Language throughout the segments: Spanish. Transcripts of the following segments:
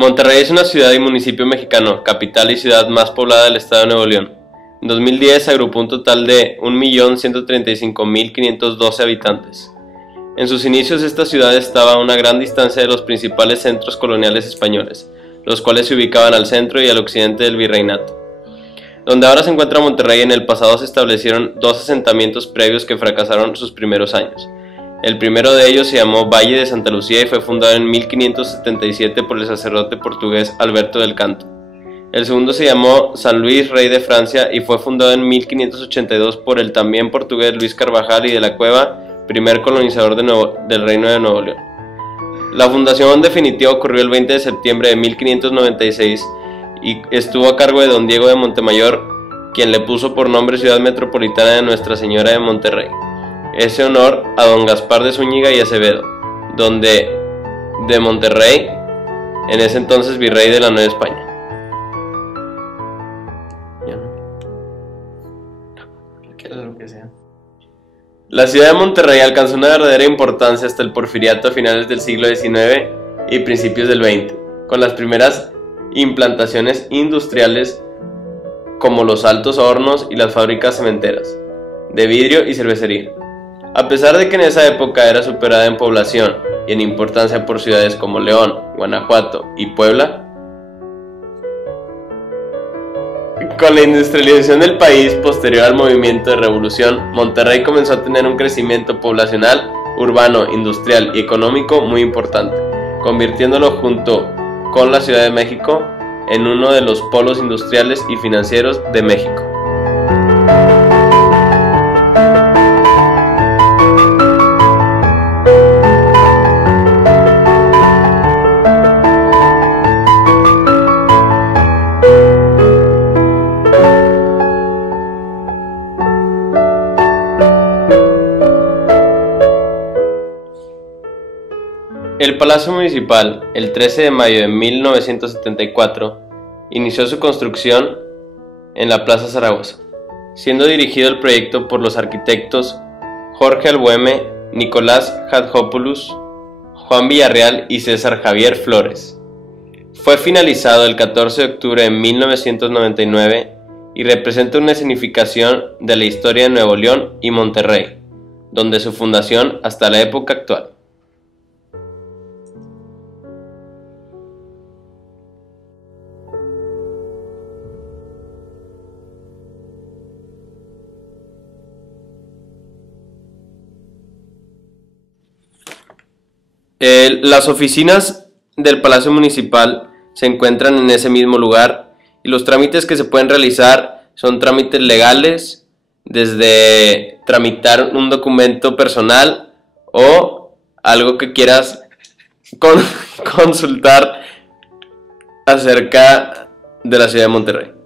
Monterrey es una ciudad y municipio mexicano, capital y ciudad más poblada del estado de Nuevo León. En 2010 agrupó un total de 1.135.512 habitantes. En sus inicios esta ciudad estaba a una gran distancia de los principales centros coloniales españoles, los cuales se ubicaban al centro y al occidente del virreinato. Donde ahora se encuentra Monterrey, en el pasado se establecieron dos asentamientos previos que fracasaron sus primeros años. El primero de ellos se llamó Valle de Santa Lucía y fue fundado en 1577 por el sacerdote portugués Alberto del Canto. El segundo se llamó San Luis, rey de Francia, y fue fundado en 1582 por el también portugués Luis Carvajal y de la Cueva, primer colonizador del Reino de Nuevo León. La fundación definitiva ocurrió el 20 de septiembre de 1596 y estuvo a cargo de don Diego de Montemayor, quien le puso por nombre Ciudad Metropolitana de Nuestra Señora de Monterrey. Ese honor a don Gaspar de Zúñiga y Acevedo, donde de Monterrey, en ese entonces virrey de la Nueva España. La ciudad de Monterrey alcanzó una verdadera importancia hasta el Porfiriato a finales del siglo XIX y principios del XX, con las primeras implantaciones industriales como los altos hornos y las fábricas cementeras, de vidrio y cervecería. A pesar de que en esa época era superada en población y en importancia por ciudades como León, Guanajuato y Puebla, con la industrialización del país posterior al movimiento de revolución, Monterrey comenzó a tener un crecimiento poblacional, urbano, industrial y económico muy importante, convirtiéndolo junto con la Ciudad de México en uno de los polos industriales y financieros de México. El Palacio Municipal, el 13 de mayo de 1974, inició su construcción en la Plaza Zaragoza, siendo dirigido el proyecto por los arquitectos Jorge Albueme, Nicolás Hadjopoulos, Juan Villarreal y César Javier Flores. Fue finalizado el 14 de octubre de 1999 y representa una escenificación de la historia de Nuevo León y Monterrey, desde su fundación hasta la época actual. Las oficinas del Palacio Municipal se encuentran en ese mismo lugar y los trámites que se pueden realizar son trámites legales, desde tramitar un documento personal o algo que quieras consultar acerca de la ciudad de Monterrey.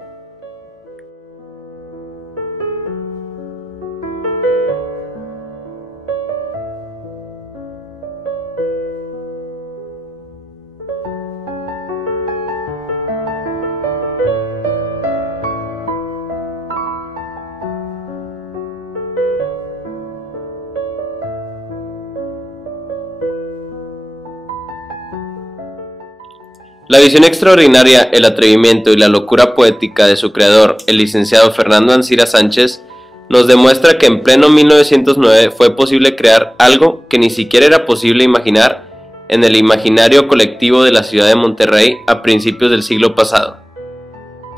La visión extraordinaria, el atrevimiento y la locura poética de su creador, el licenciado Fernando Ancira Sánchez, nos demuestra que en pleno 1909 fue posible crear algo que ni siquiera era posible imaginar en el imaginario colectivo de la ciudad de Monterrey a principios del siglo pasado.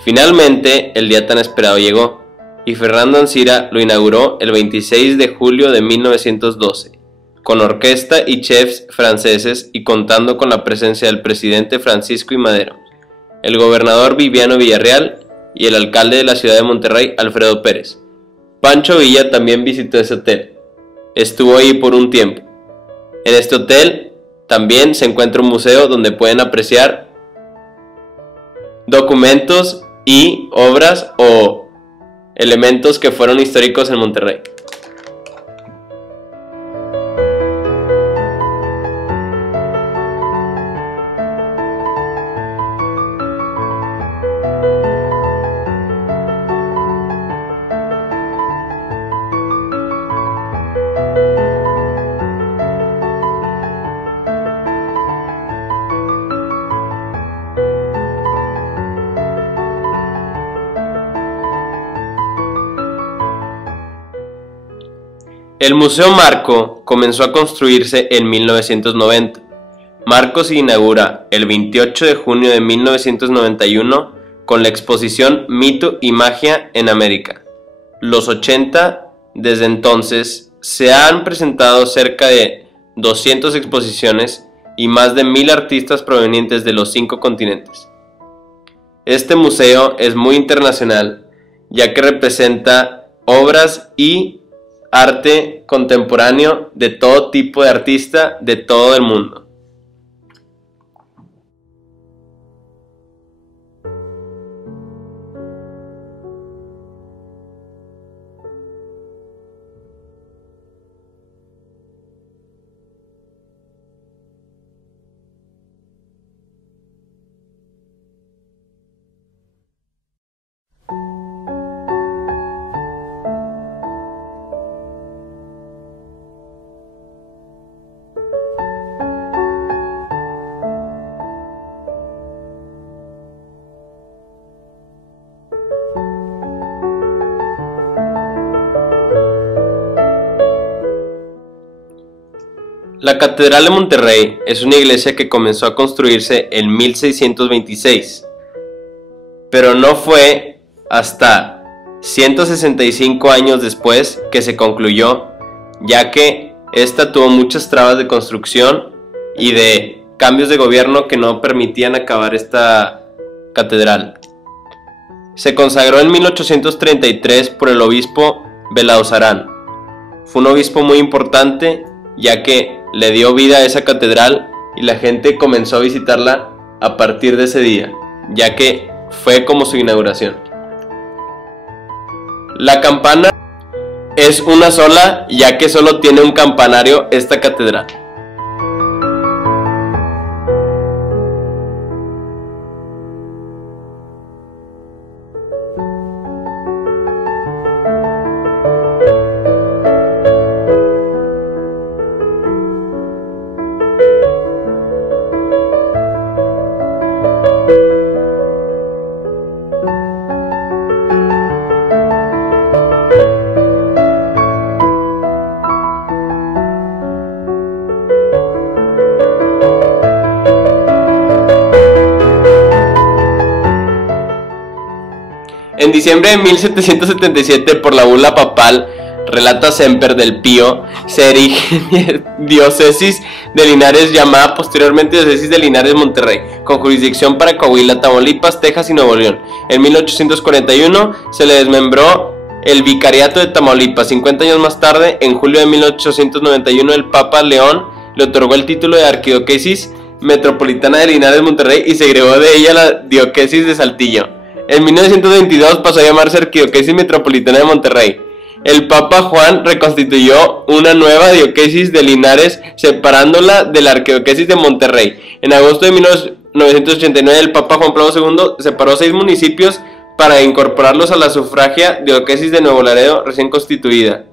Finalmente, el día tan esperado llegó, y Fernando Ancira lo inauguró el 26 de julio de 1912. Con orquesta y chefs franceses y contando con la presencia del presidente Francisco I. Madero, el gobernador Viviano Villarreal y el alcalde de la ciudad de Monterrey, Alfredo Pérez. Pancho Villa también visitó ese hotel. Estuvo ahí por un tiempo. En este hotel también se encuentra un museo donde pueden apreciar documentos y obras o elementos que fueron históricos en Monterrey. El Museo Marco comenzó a construirse en 1990. Marco se inaugura el 28 de junio de 1991 con la exposición Mito y Magia en América. Los 80, desde entonces, se han presentado cerca de 200 exposiciones y más de 1000 artistas provenientes de los 5 continentes. Este museo es muy internacional, ya que representa obras y arte contemporáneo de todo tipo de artista de todo el mundo. La Catedral de Monterrey es una iglesia que comenzó a construirse en 1626, pero no fue hasta 165 años después que se concluyó, ya que esta tuvo muchas trabas de construcción y de cambios de gobierno que no permitían acabar esta catedral. Se consagró en 1833 por el obispo Belauzarán. Fue un obispo muy importante, ya que le dio vida a esa catedral y la gente comenzó a visitarla a partir de ese día, ya que fue como su inauguración. La campana es una sola, ya que solo tiene un campanario esta catedral. En diciembre de 1777, por la bula papal, relata Semper del Pío, se erige diócesis de Linares, llamada posteriormente diócesis de Linares Monterrey, con jurisdicción para Coahuila, Tamaulipas, Texas y Nuevo León. En 1841 se le desmembró el vicariato de Tamaulipas. 50 años más tarde, en julio de 1891, el Papa León le otorgó el título de Arquidiócesis Metropolitana de Linares Monterrey y se agregó de ella la diócesis de Saltillo. En 1922 pasó a llamarse Arquidiócesis Metropolitana de Monterrey. El Papa Juan reconstituyó una nueva diócesis de Linares, separándola de la Arquidiócesis de Monterrey. En agosto de 1989, el Papa Juan Pablo II separó 6 municipios para incorporarlos a la sufragia diócesis de Nuevo Laredo, recién constituida.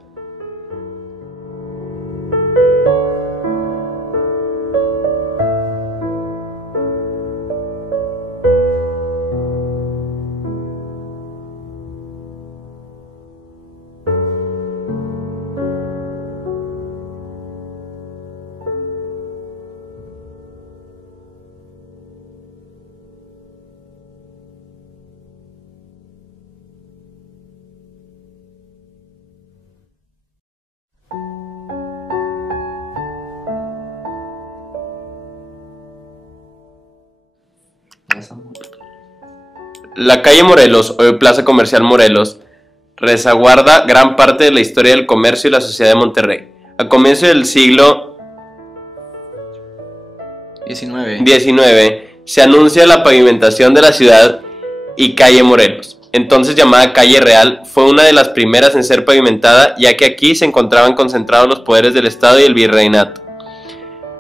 La calle Morelos, hoy Plaza Comercial Morelos, rezaguarda gran parte de la historia del comercio y la sociedad de Monterrey. A comienzos del siglo XIX se anuncia la pavimentación de la ciudad y calle Morelos, entonces llamada Calle Real, fue una de las primeras en ser pavimentada, ya que aquí se encontraban concentrados los poderes del Estado y el virreinato.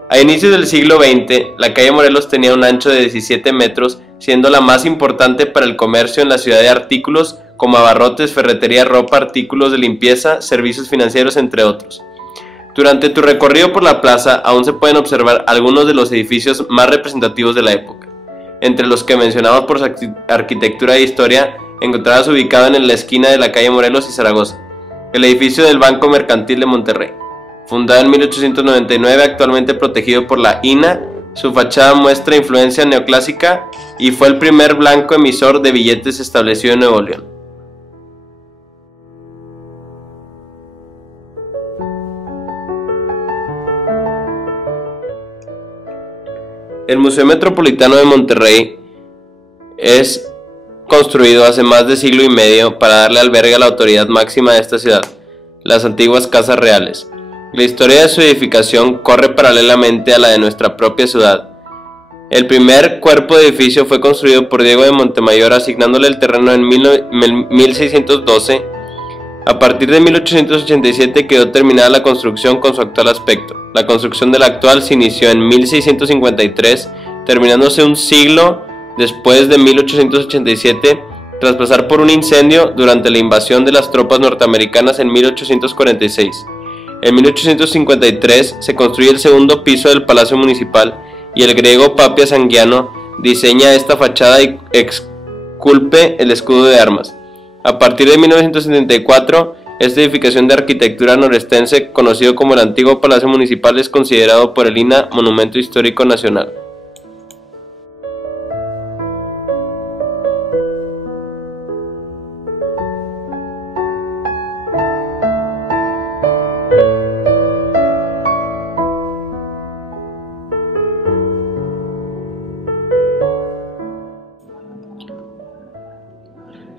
A inicios del siglo XX, la calle Morelos tenía un ancho de 17 metros, siendo la más importante para el comercio en la ciudad de artículos como abarrotes, ferretería, ropa, artículos de limpieza, servicios financieros, entre otros. Durante tu recorrido por la plaza aún se pueden observar algunos de los edificios más representativos de la época. Entre los que mencionamos por su arquitectura e historia, encontrarás ubicado en la esquina de la calle Morelos y Zaragoza. el edificio del Banco Mercantil de Monterrey. Fundado en 1899, actualmente protegido por la INAH, su fachada muestra influencia neoclásica y fue el primer banco emisor de billetes establecido en Nuevo León. El Museo Metropolitano de Monterrey es construido hace más de siglo y medio para darle albergue a la autoridad máxima de esta ciudad, las antiguas casas reales. La historia de su edificación corre paralelamente a la de nuestra propia ciudad. El primer cuerpo de edificio fue construido por Diego de Montemayor, asignándole el terreno en 1612. A partir de 1887 quedó terminada la construcción con su actual aspecto. La construcción de la actual se inició en 1653, terminándose un siglo después de 1887, tras pasar por un incendio durante la invasión de las tropas norteamericanas en 1846. En 1853 se construye el segundo piso del Palacio Municipal y el griego Papias Anguiano diseña esta fachada y esculpe el escudo de armas. A partir de 1974, esta edificación de arquitectura norestense, conocido como el antiguo Palacio Municipal, es considerado por el INAH Monumento Histórico Nacional.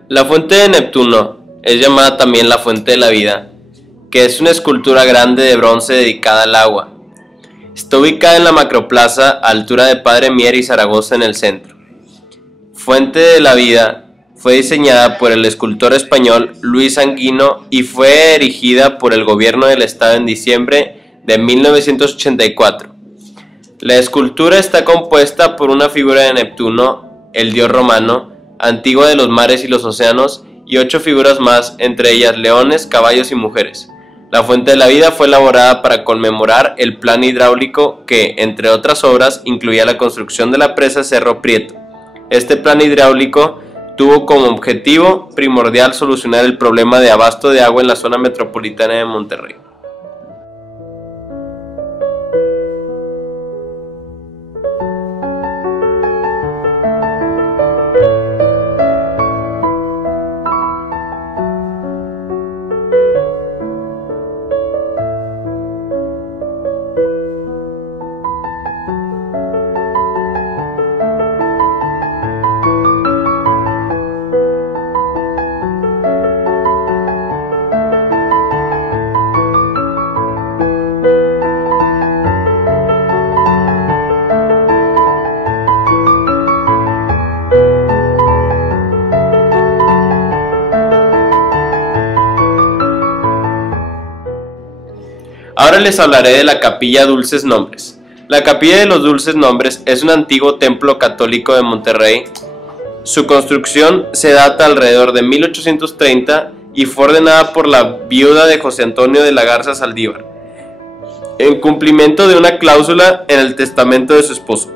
La fuente de Neptuno es llamada también la fuente de la vida, que es una escultura grande de bronce dedicada al agua. Está ubicada en la macroplaza a altura de Padre Mier y Zaragoza en el centro. Fuente de la vida fue diseñada por el escultor español Luis Sanguino y fue erigida por el gobierno del estado en diciembre de 1984. La escultura está compuesta por una figura de Neptuno, el dios romano, antigua de los mares y los océanos, y 8 figuras más, entre ellas leones, caballos y mujeres. La fuente de la vida fue elaborada para conmemorar el plan hidráulico que, entre otras obras, incluía la construcción de la presa Cerro Prieto. Este plan hidráulico tuvo como objetivo primordial solucionar el problema de abasto de agua en la zona metropolitana de Monterrey. Ahora les hablaré de la Capilla Dulces Nombres. La Capilla de los Dulces Nombres es un antiguo templo católico de Monterrey. Su construcción se data alrededor de 1830 y fue ordenada por la viuda de José Antonio de la Garza Saldívar, en cumplimiento de una cláusula en el testamento de su esposo.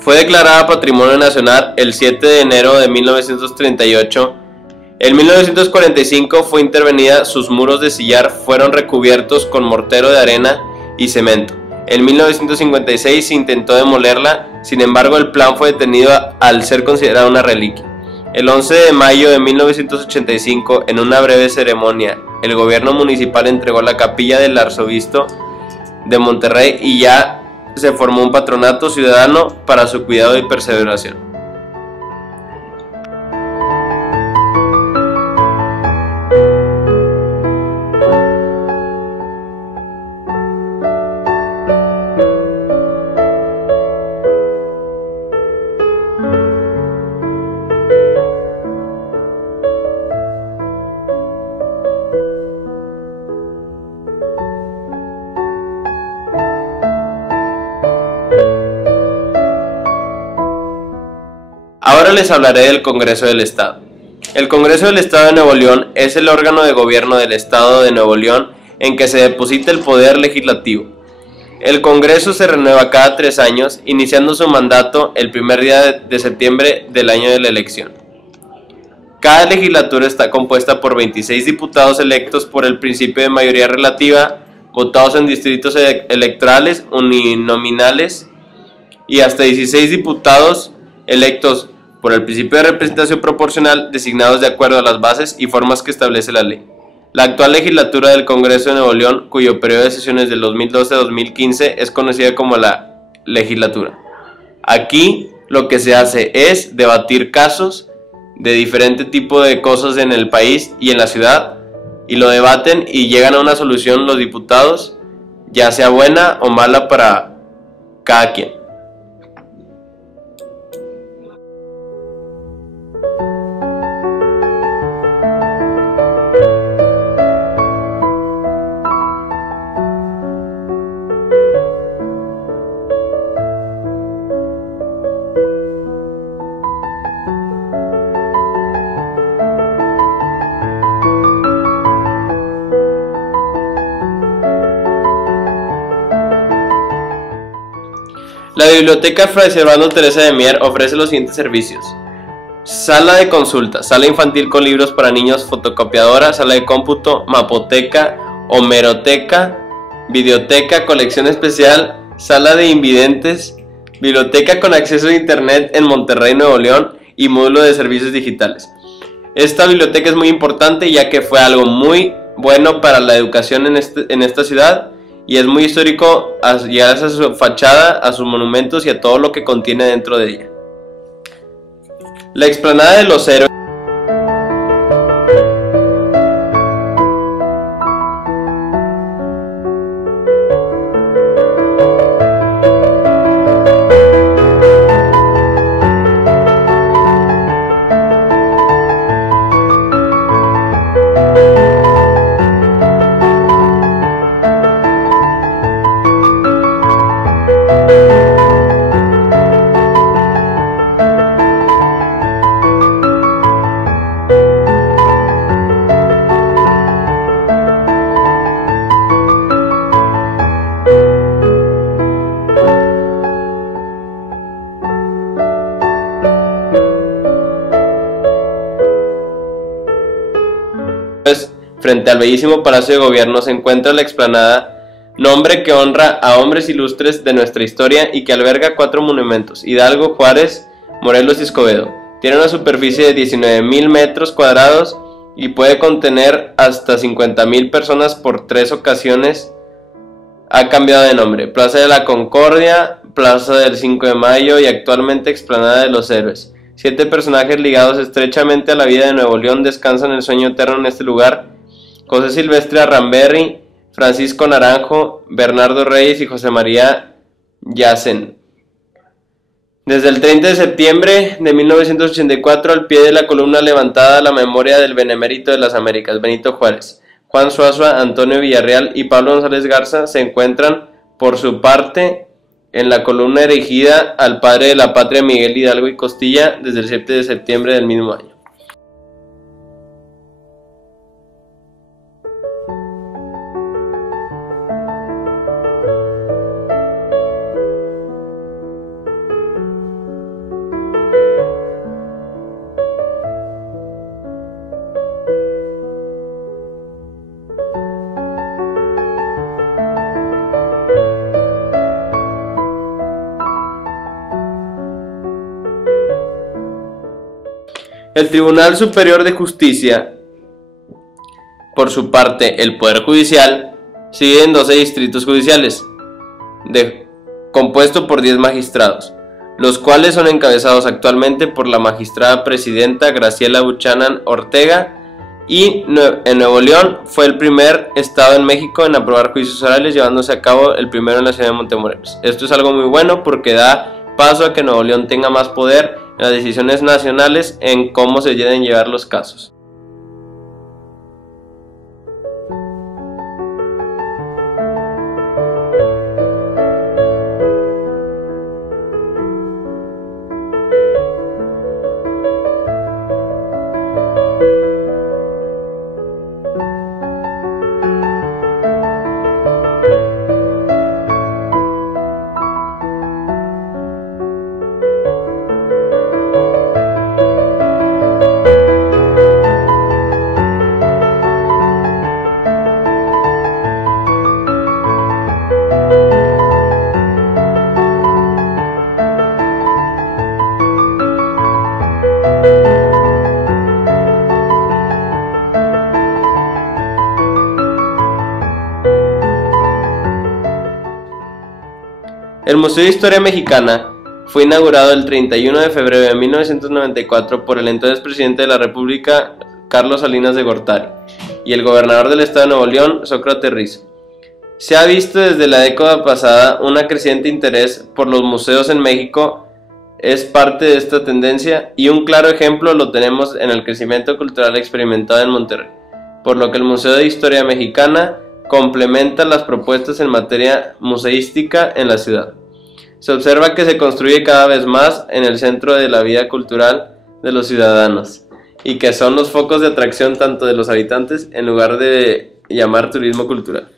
Fue declarada Patrimonio Nacional el 7 de enero de 1938. En 1945 fue intervenida, sus muros de sillar fueron recubiertos con mortero de arena y cemento. En 1956 se intentó demolerla, sin embargo el plan fue detenido al ser considerada una reliquia. El 11 de mayo de 1985, en una breve ceremonia, el gobierno municipal entregó la capilla del arzobispo de Monterrey y ya se formó un patronato ciudadano para su cuidado y perseveración. Ahora les hablaré del Congreso del Estado. El Congreso del Estado de Nuevo León es el órgano de gobierno del Estado de Nuevo León en que se deposita el poder legislativo. El Congreso se renueva cada 3 años, iniciando su mandato el primer día de septiembre del año de la elección. Cada legislatura está compuesta por 26 diputados electos por el principio de mayoría relativa, votados en distritos electorales uninominales, y hasta 16 diputados electos por el principio de representación proporcional, designados de acuerdo a las bases y formas que establece la ley. La actual legislatura del Congreso de Nuevo León, cuyo periodo de sesiones del 2012 a 2015 es conocida como la legislatura. Aquí lo que se hace es debatir casos de diferente tipo de cosas en el país y en la ciudad, y lo debaten y llegan a una solución los diputados, ya sea buena o mala para cada quien. La Biblioteca Fray Servando Teresa de Mier ofrece los siguientes servicios: sala de consulta, sala infantil con libros para niños, fotocopiadora, sala de cómputo, mapoteca, homeroteca, videoteca, colección especial, sala de invidentes, biblioteca con acceso a internet en Monterrey, Nuevo León, y módulo de servicios digitales. Esta biblioteca es muy importante ya que fue algo muy bueno para la educación en esta ciudad, y es muy histórico gracias a su fachada, a sus monumentos y a todo lo que contiene dentro de ella. La explanada de los héroes. Frente al bellísimo Palacio de Gobierno se encuentra la explanada, nombre que honra a hombres ilustres de nuestra historia y que alberga 4 monumentos: Hidalgo, Juárez, Morelos y Escobedo. Tiene una superficie de 19.000 metros cuadrados y puede contener hasta 50.000 personas. Por 3 ocasiones ha cambiado de nombre: Plaza de la Concordia, Plaza del 5 de Mayo y actualmente Explanada de los Héroes. 7 personajes ligados estrechamente a la vida de Nuevo León descansan el sueño eterno en este lugar: José Silvestre Arramberri, Francisco Naranjo, Bernardo Reyes y José María Yacen. Desde el 30 de septiembre de 1984, al pie de la columna levantada a la memoria del Benemérito de las Américas, Benito Juárez, Juan Zuazua, Antonio Villarreal y Pablo González Garza, se encuentran, por su parte, en la columna erigida al padre de la patria Miguel Hidalgo y Costilla desde el 7 de septiembre del mismo año. El Tribunal Superior de Justicia, por su parte, el Poder Judicial, se divide en 12 distritos judiciales, compuesto por 10 magistrados, los cuales son encabezados actualmente por la magistrada presidenta Graciela Buchanan Ortega, y en Nuevo León fue el primer estado en México en aprobar juicios orales, llevándose a cabo el primero en la ciudad de Montemorelos. Esto es algo muy bueno porque da paso a que Nuevo León tenga más poder en las decisiones nacionales en cómo se deben llevar los casos. El Museo de Historia Mexicana fue inaugurado el 31 de febrero de 1994 por el entonces presidente de la República, Carlos Salinas de Gortari, y el gobernador del estado de Nuevo León, Sócrates Rizo. Se ha visto desde la década pasada un creciente interés por los museos en México. Es parte de esta tendencia y un claro ejemplo lo tenemos en el crecimiento cultural experimentado en Monterrey, por lo que el Museo de Historia Mexicana complementa las propuestas en materia museística en la ciudad. Se observa que se construye cada vez más en el centro de la vida cultural de los ciudadanos y que son los focos de atracción tanto de los habitantes en lugar de llamar turismo cultural.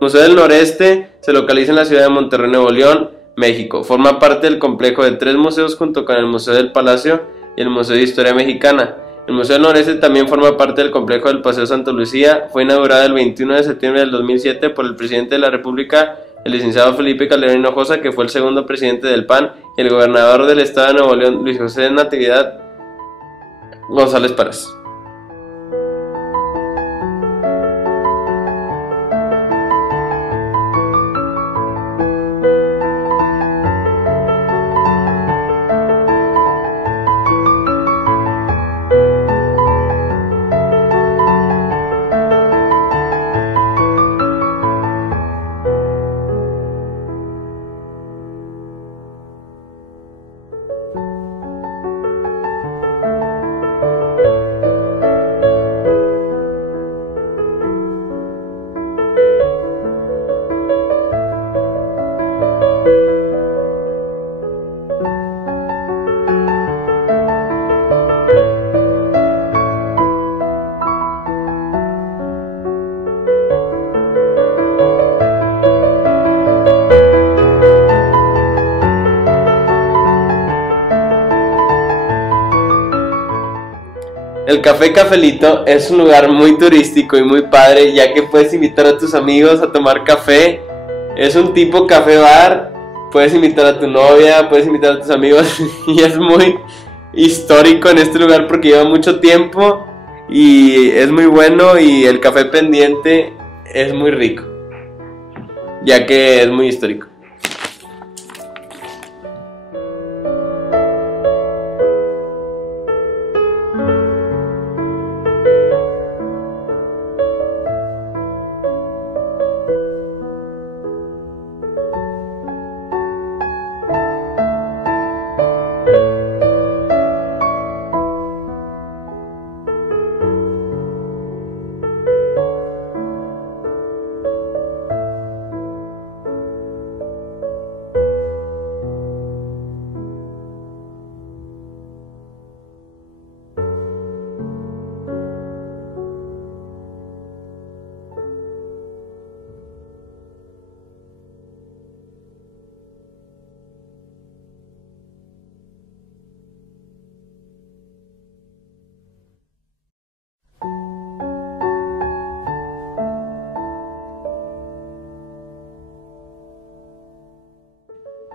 El Museo del Noreste se localiza en la ciudad de Monterrey, Nuevo León, México. Forma parte del complejo de 3 museos junto con el Museo del Palacio y el Museo de Historia Mexicana. El Museo del Noreste también forma parte del complejo del Paseo Santa Lucía. Fue inaugurado el 21 de septiembre del 2007 por el presidente de la República, el licenciado Felipe Calderón Hinojosa, que fue el segundo presidente del PAN, y el gobernador del estado de Nuevo León, Luis José Natividad González Parás. El Café Cafelito es un lugar muy turístico y muy padre, ya que puedes invitar a tus amigos a tomar café. Es un tipo café bar, puedes invitar a tu novia, puedes invitar a tus amigos y es muy histórico en este lugar porque lleva mucho tiempo y es muy bueno, y el café pendiente es muy rico, ya que es muy histórico.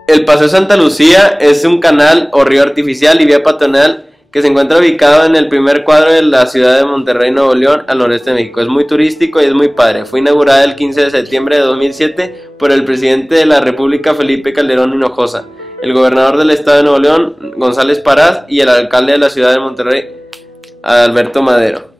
El Paseo Santa Lucía es un canal o río artificial y vía peatonal que se encuentra ubicado en el primer cuadro de la ciudad de Monterrey, Nuevo León, al noreste de México. Es muy turístico y es muy padre. Fue inaugurada el 15 de septiembre de 2007 por el presidente de la República, Felipe Calderón Hinojosa, el gobernador del estado de Nuevo León, González Parás, y el alcalde de la ciudad de Monterrey, Alberto Madero.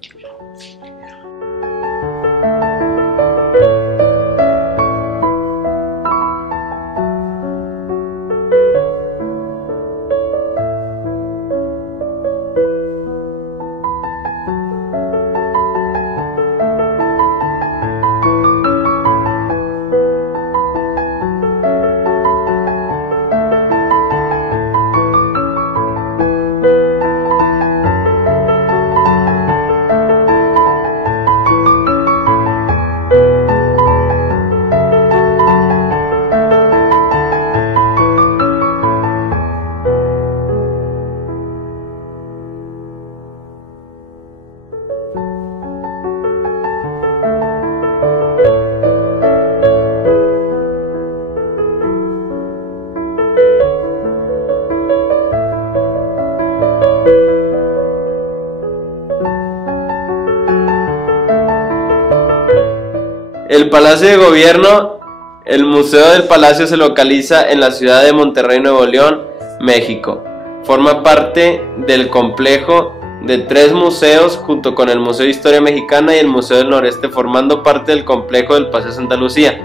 El Palacio de Gobierno, el Museo del Palacio se localiza en la ciudad de Monterrey, Nuevo León, México. Forma parte del complejo de 3 museos junto con el Museo de Historia Mexicana y el Museo del Noreste, formando parte del complejo del Paseo Santa Lucía.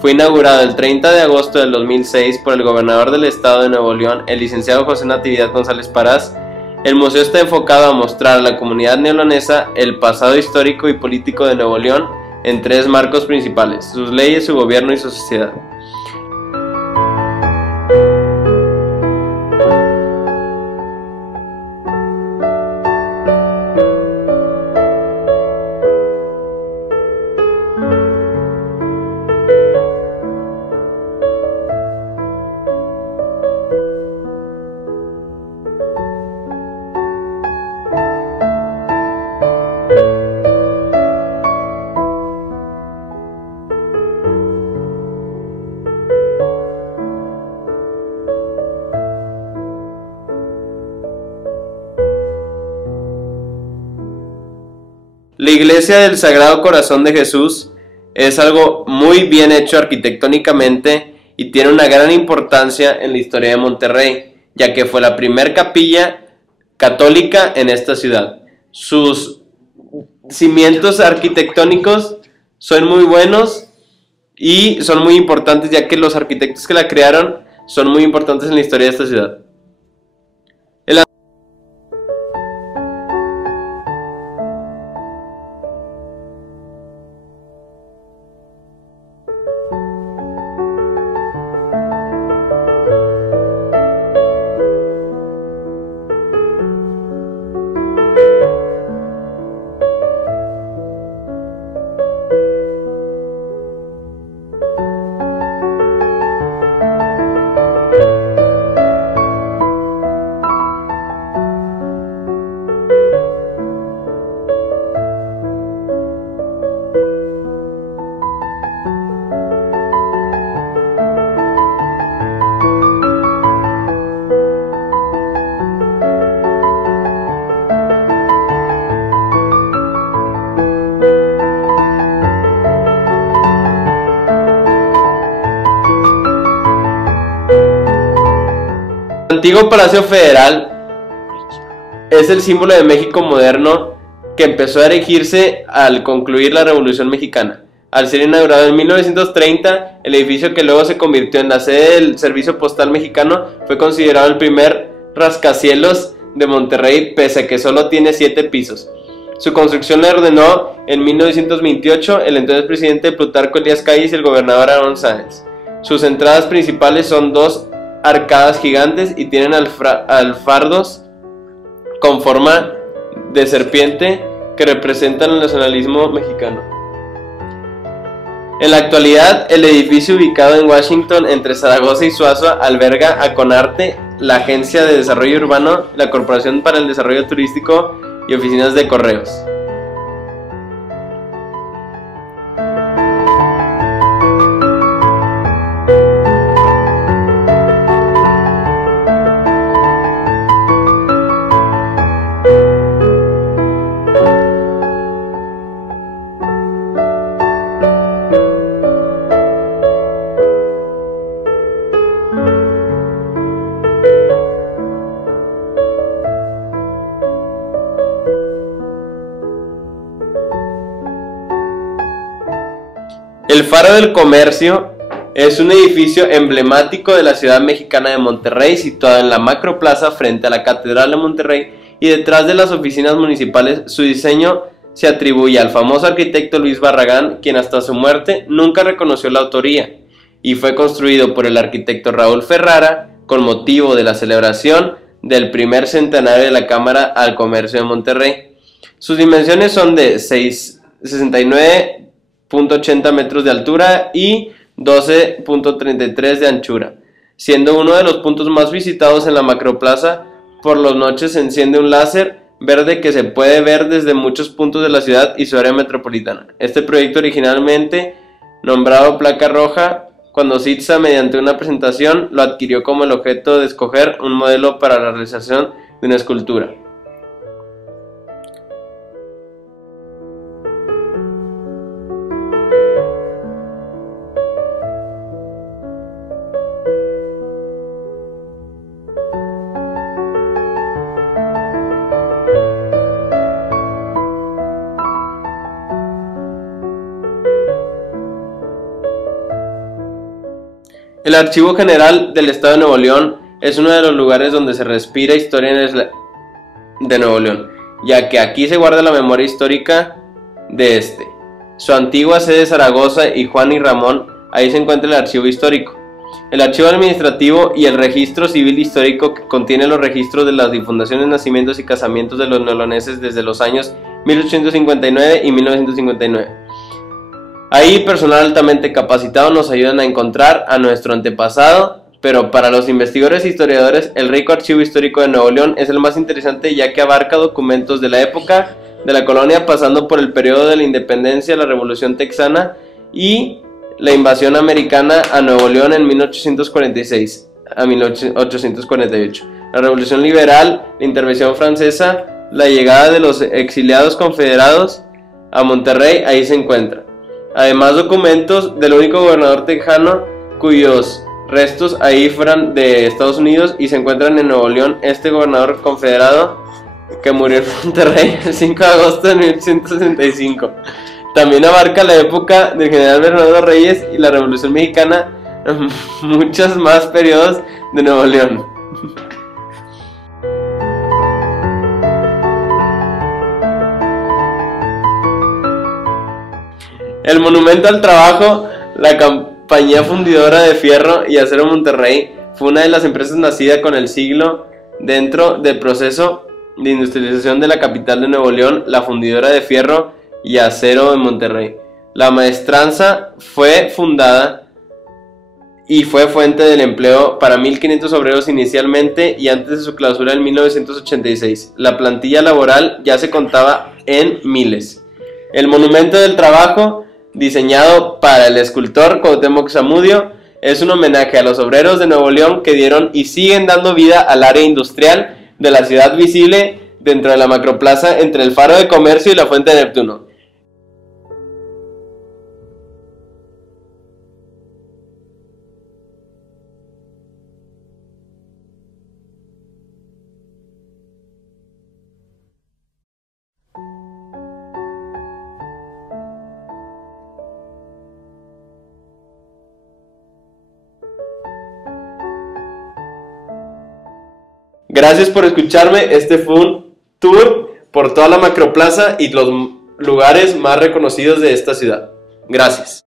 Fue inaugurado el 30 de agosto del 2006 por el gobernador del estado de Nuevo León, el licenciado José Natividad González Parás. El museo está enfocado a mostrar a la comunidad neolonesa el pasado histórico y político de Nuevo León en 3 marcos principales: sus leyes, su gobierno y su sociedad. La iglesia del Sagrado Corazón de Jesús es algo muy bien hecho arquitectónicamente y tiene una gran importancia en la historia de Monterrey, ya que fue la primera capilla católica en esta ciudad. Sus cimientos arquitectónicos son muy buenos y son muy importantes, ya que los arquitectos que la crearon son muy importantes en la historia de esta ciudad. El antiguo Palacio Federal es el símbolo de México moderno que empezó a erigirse al concluir la Revolución Mexicana. Al ser inaugurado en 1930, el edificio, que luego se convirtió en la sede del Servicio Postal Mexicano, fue considerado el primer rascacielos de Monterrey, pese a que solo tiene 7 pisos. Su construcción la ordenó en 1928 el entonces presidente Plutarco Elías Calles y el gobernador Aarón Sáenz. Sus entradas principales son 2 arcadas gigantes y tienen alfardos con forma de serpiente que representan el nacionalismo mexicano. En la actualidad, el edificio ubicado en Washington entre Zaragoza y Suazo alberga a Conarte, la Agencia de Desarrollo Urbano, la Corporación para el Desarrollo Turístico y oficinas de correos. El Faro del Comercio es un edificio emblemático de la ciudad mexicana de Monterrey, situado en la macroplaza frente a la Catedral de Monterrey y detrás de las oficinas municipales. Su diseño se atribuye al famoso arquitecto Luis Barragán, quien hasta su muerte nunca reconoció la autoría, y fue construido por el arquitecto Raúl Ferrara con motivo de la celebración del primer centenario de la Cámara al Comercio de Monterrey. Sus dimensiones son de 69.80 metros de altura y 12.33 de anchura, siendo uno de los puntos más visitados en la macroplaza. Por las noches se enciende un láser verde que se puede ver desde muchos puntos de la ciudad y su área metropolitana. Este proyecto, originalmente nombrado Placa Roja, cuando CITSA, mediante una presentación, lo adquirió como el objeto de escoger un modelo para la realización de una escultura. El Archivo General del Estado de Nuevo León es uno de los lugares donde se respira historia de Nuevo León, ya que aquí se guarda la memoria histórica de este. Su antigua sede Zaragoza y Juan y Ramón, ahí se encuentra el archivo histórico. El archivo administrativo y el registro civil histórico, que contiene los registros de las difundaciones, nacimientos y casamientos de los neoloneses desde los años 1859 y 1959. Ahí personal altamente capacitado nos ayudan a encontrar a nuestro antepasado, pero para los investigadores e historiadores el rico archivo histórico de Nuevo León es el más interesante, ya que abarca documentos de la época de la colonia, pasando por el periodo de la independencia, la Revolución Texana y la invasión americana a Nuevo León en 1846 a 1848, la Revolución Liberal, la intervención francesa, la llegada de los exiliados confederados a Monterrey, ahí se encuentra. Además, documentos del único gobernador tejano cuyos restos ahí fueran de Estados Unidos y se encuentran en Nuevo León, este gobernador confederado que murió en Monterrey el 5 de agosto de 1865. También abarca la época del general Bernardo Reyes y la Revolución Mexicana, muchos más periodos de Nuevo León. El Monumento al Trabajo, la Compañía Fundidora de Fierro y Acero Monterrey, fue una de las empresas nacida con el siglo dentro del proceso de industrialización de la capital de Nuevo León, la Fundidora de Fierro y Acero en Monterrey. La maestranza fue fundada y fue fuente del empleo para 1.500 obreros inicialmente y antes de su clausura en 1986. La plantilla laboral ya se contaba en miles. El Monumento del Trabajo, diseñado para el escultor Cuauhtémoc Zamudio, es un homenaje a los obreros de Nuevo León que dieron y siguen dando vida al área industrial de la ciudad, visible dentro de la macroplaza entre el Faro de Comercio y la Fuente de Neptuno. Gracias por escucharme. Este fue un tour por toda la macroplaza y los lugares más reconocidos de esta ciudad. Gracias.